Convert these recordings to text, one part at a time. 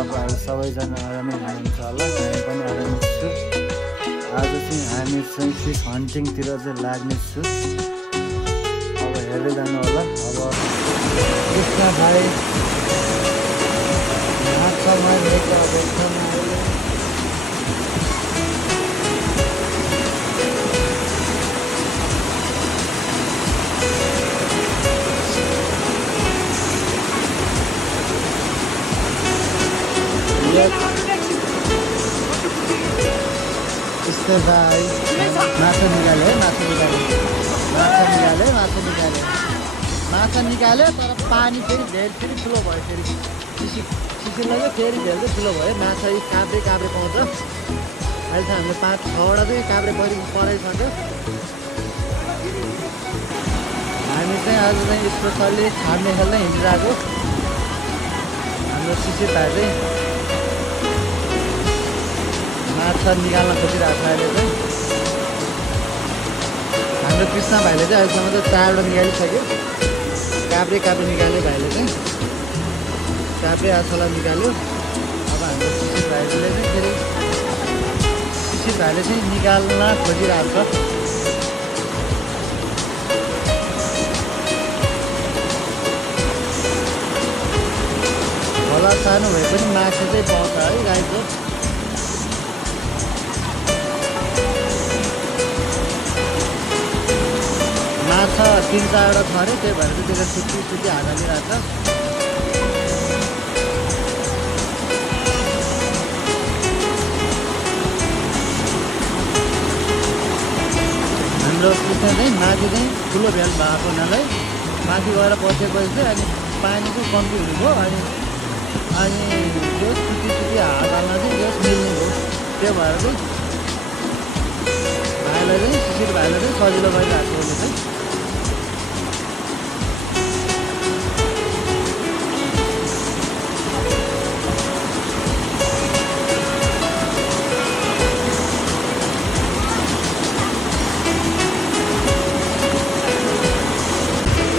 तपाईँहरू सबैजना आरामै हुनुहुन्छ होला, हामी पनि आरामै छु। आज चाहिँ हामी चाहिँ फिस हन्टिङतिर चाहिँ लाग्नेछु। अब हेर्दै जानु होला। अब कृष्ण भाइ माछामा लिएको एकदम कृष्ण भाइ माछा निकाले तर पानी फेरि धेर फेरि ठुलो भयो। फेरि सिसिलो फेरि धेर चाहिँ ठुलो भयो। माछा यी काब्रे पाउँछ। अहिले त हामीले 5-6वटा चाहिँ काब्रे पराइसक्यो। हामी चाहिँ आज चाहिँ स्पेसल्ली छाड्ने खेल्दै हिँडिरहेको। हाम्रो शिशिर भाइ चाहिँ माछा निकाल्न खोजिरहेको छ। अहिले चाहिँ हाम्रो कृष्ण भाइले चाहिँ अहिलेसम्म चाहिँ 4वटा निकालिसक्यो। काब्रे निकाल्यो भाइले चाहिँ, काब्रे आछाला निकाल्यो। अब हाम्रो शिशिर भाइले चाहिँ निकाल्न खोजिरहेको छ। होला सानो भए पनि मासु चाहिँ पाउँछ है गाईको। माछा 3-4वटा छ अरे, त्यही भएर चाहिँ त्यसले छुट्टी हालिरहेको छ। हाम्रो कृष्ण चाहिँ माथि चाहिँ ठुलो भेल भएको हुनाले माथि गएर बसेपछि चाहिँ अनि पानी चाहिँ कम्ती हुनुभयो। अनि त्यो छुट्टी हाल्न चाहिँ जस मिल्ने भयो। त्यो भएर चाहिँ भाइलाई चाहिँ शिशिर भाइलाई चाहिँ सजिलो भइरहेको उसले चाहिँ।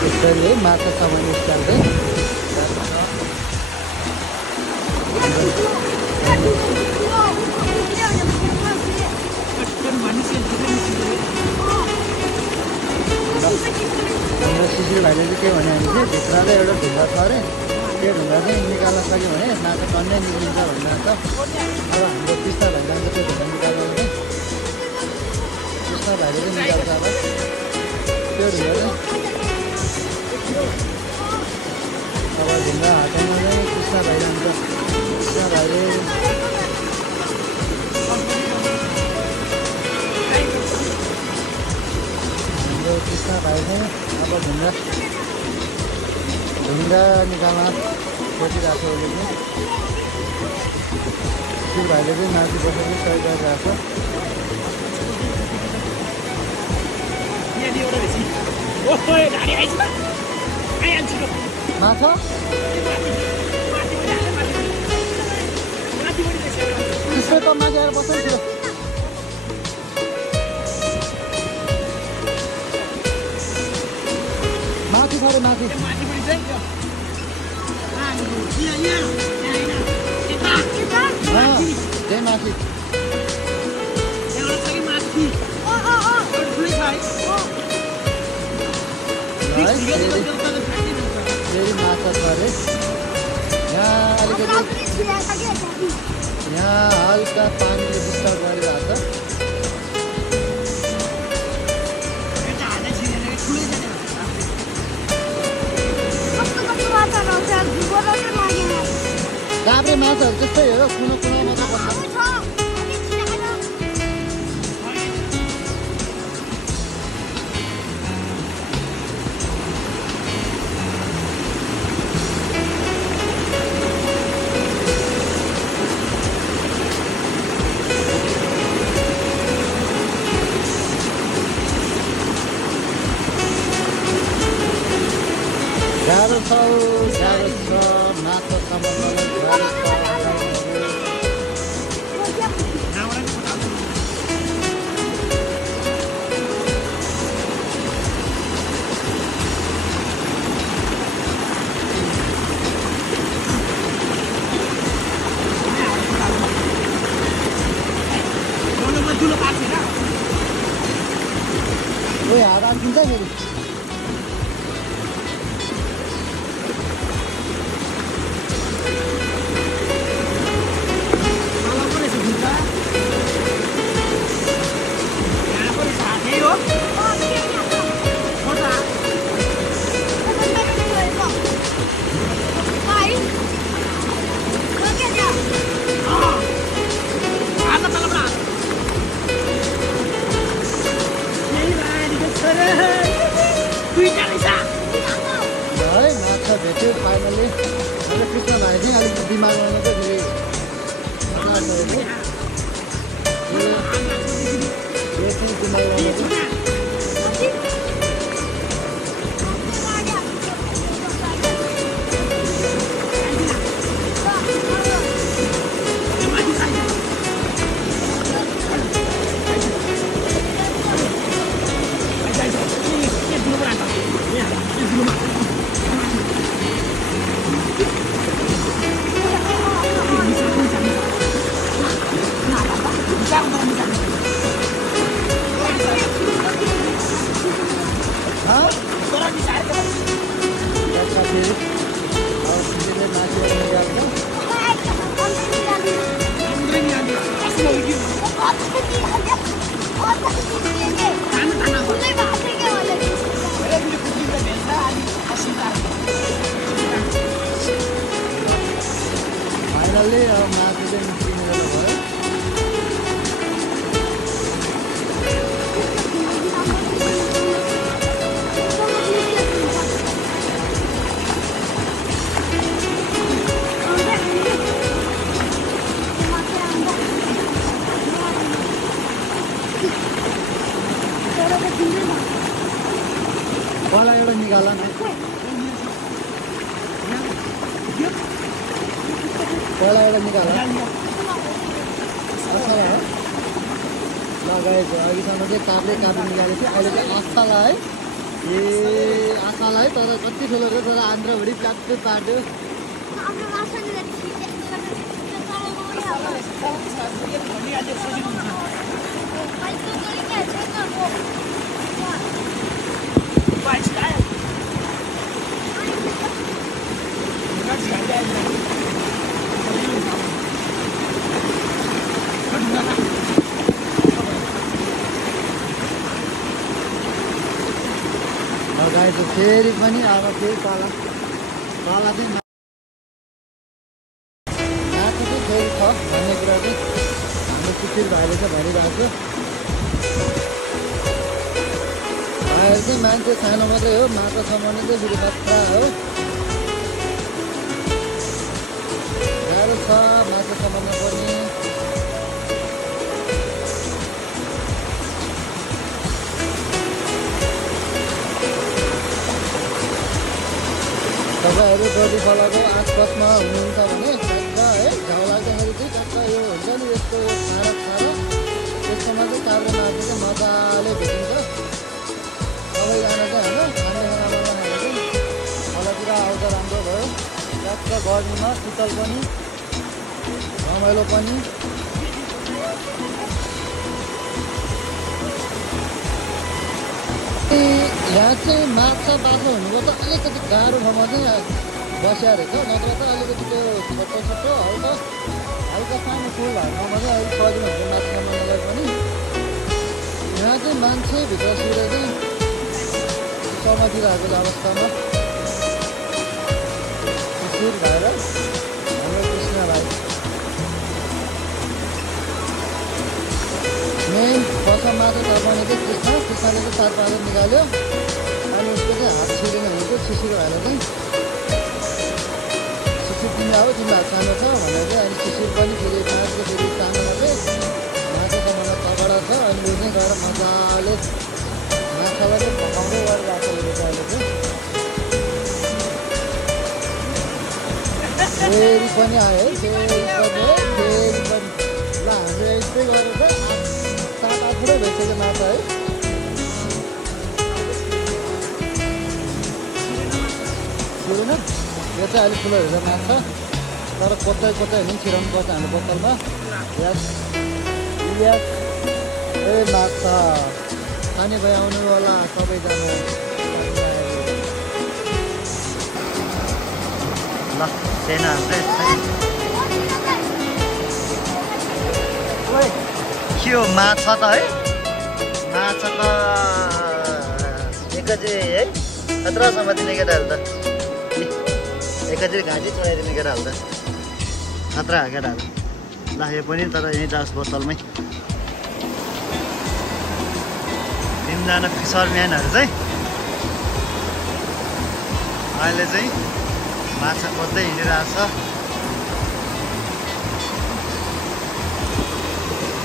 यसरी है माछा सामान्य स्टाइल चाहिँ हाम्रो शिशिर भाइले चाहिँ के भने भने चाहिँ भित्रले एउटा ढुङ्गा छ अरे, त्यो ढुङ्गा चाहिँ निकाल्न सक्यो भने माछा टन्नै निक्लिन्छ भनिरहेको छ। अब हाम्रो कृष्ण भाइ जान्छ त्यो ढुङ्गा निकाल्नु भने कृष्ण भाइले चाहिँ निकाल्छ। अब त्यो ढुङ्गा चाहिँ अब ढुङ्गा हटाउनु चाहिँ कृष्ण भाइ जान्छ। कृष्ण भाइले कृष्ण भाइ चाहिँ अब ढुङ्गा निकाल्न खोजिरहेको छ। उसले चाहिँ शिशिर भाइले चाहिँ माथि बसेर सहयोग गरिरहेको छ। माछा कृष्ण त माथि आएर बस्नु थियो। माथि छ अरे माथि त्यही माथि फेरि माछा छ अरे। यहाँ अलिकति यहाँ हल्का पानीले डिस्टर्ब गरिरहेको छ। काब्रे माछाहरू त्यस्तै हो, कुनो मात्रै पर्छ। गाह्रो छ माछा समाउनलाई गाह्रो छ। फेरि भेट्यो फाइनली मैले कृष्ण भाइ चाहिँ अलिकति बिमार गर्नु चाहिँ फाइनली अब माथि चाहिँ निस्किने भयो पहिला एउटा निकाल पहिला एउटा निकाल लगाएको अघिसम्म चाहिँ काप्ले निकालेको थियो अहिले चाहिँ आशालाई आशालाई तर कति ठुलो थियो तर आन्द्राभरि प्लाट्टै पार्यो गाईको फेरि पनि अब फेरि तल चाहिँ माथि चाहिँ फेरि छ भन्ने कुरा चाहिँ हाम्रो सुशील भाइले चाहिँ भनिरहेको थियो भाइहरू चाहिँ मान्छे सानो मात्रै हो माछासम्म चाहिँ फेरि मात्रा हो गाह्रो छ माछासम्म पनि तपाईँहरू गोली खोलाको आसपासमा हुनुहुन्छ भने टक्क है घाउ लाग्दाखेरि चाहिँ टक्क यो हुन्छ नि यस्तो यो खाडा त्यसकोमा चाहिँ काब्रे माछा चाहिँ मजाले भेटिन्छ सबैजना चाहिँ होइन खाने खानामा बनाएर चाहिँ खोलातिर आउँदा राम्रो भयो टक्क गर्मीमा शीतल पनि रमाइलो पनि यहाँ चाहिँ माछा बाछा हुनुको त अलिकति गाह्रो ठाउँमा चाहिँ बस्या रहेछ नत्र त अलिकति त्यो छोटो हल्का सानो फुल भएको ठाउँमा चाहिँ अलिक सजिलो हुन्छ माछा बनाउनलाई पनि यहाँ चाहिँ मान्छे भित्रसित चाहिँ समातिरहेको अवस्थामा सुर भएर हाम्रो कृष्ण भाइ मेन बसा माछा तर्पाउने चाहिँ कृष्णले चाहिँ 4 पालो निकाल्यो अनि उसको चाहिँ हात छिरिने हुन्थ्यो शिशिर भएर चाहिँ शिशिर तिमी अब तिम्रो हात सानो छ भनेर चाहिँ अनि शिशिर पनि फेरि माछाको फेरि सानोमा चाहिँ माछाको मलाई तगडा छ अनि यो चाहिँ गएर मजाले माछालाई चाहिँ पकाउँदै गरिरहेको रहेछ अहिले चाहिँ फेरि पनि आयो है फेरि पनि ल हाम्रो यस्तै गरेर चाहिँ 7-8 पुरै भइसक्यो माछा है सुरुमा यो चाहिँ अलिक ठुलो हुन्छ माछा तर कतै होइन छिराउनुपर्छ हाम्रो बोतलमा ए माछा सानी भाइ आउनु होला सबैजना ल सेना के हो माछा त है माछा त एकचोटि है खतरासम्म दिने केटाहरू त एकचोटि घाँटी चढाइदिने केटाहरू त खतरा हो केटाहरू ल यो पनि तर यहीँ जाओस् बोतलमै तिनजना फिसरम्यानहरू चाहिँ अहिले चाहिँ माछा खोज्दै हिँडिरहेको छ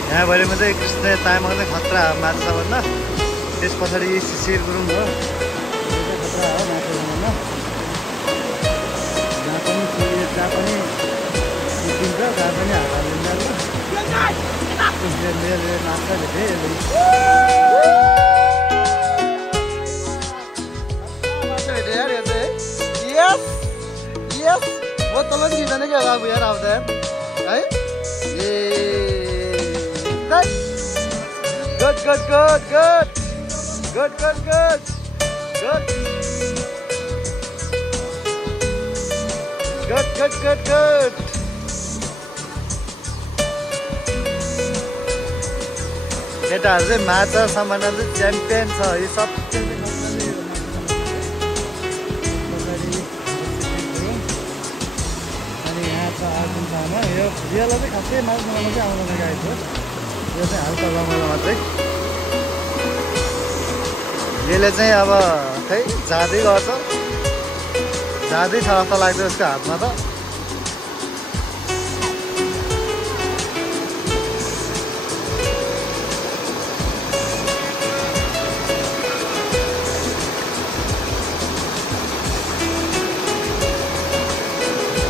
यहाँ भरिमा चाहिँ कृष्ण तामाङ चाहिँ खतरा हो माछा भन्दा त्यस पछाडि शिशिर गुरुङ हो खतरा हो माछा बनाउन जहाँ पनि निस्किन्छ जहाँ पनि हात हालिन्छ माछा भेटेँ बोतल पनि दिँदैन क्या बाबु यार आउँदा है a good good good good good good good good good good good good केटाहरू चाहिँ माछा सामानमा चाहिँ च्याम्पियन छ यो सब यो रियललाई चाहिँ खासै माछ बनाउनु चाहिँ आउँदैन गाईको यो चाहिँ हल्का रमाइलो मात्रै यसले चाहिँ अब खै जाँदै गर्छ जाँदै छ जस्तो लाग्छ उसको हातमा त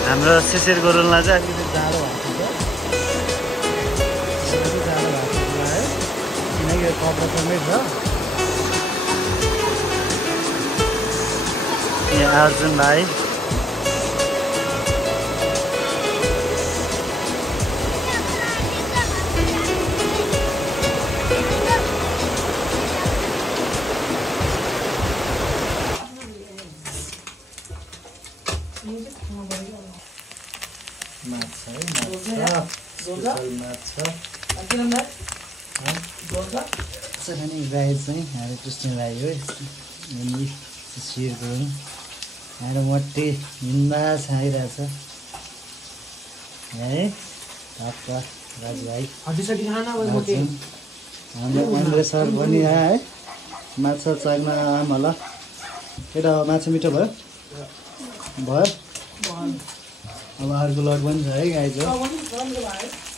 हाम्रो शिशिर गुरुङलाई चाहिँ अलिकति जाडो भएको छ जाडो भएको है किनकि यो कपडासँगै छ यहाँ अर्जुन भाइ माछा है माछा खाने राई चाहिँ हाम्रो कृष्ण राई हो अनि शिशिर गुरुङ हाम्रो मट्टी हिँड्दा छाइरहेछ है पापा राजुभाइ हाम्रो अन्द्रे सर पनि है माछा चाख्न आम होला केटा माछा मिठो भयो भयो अब अर्को लट पनि छ है गाईको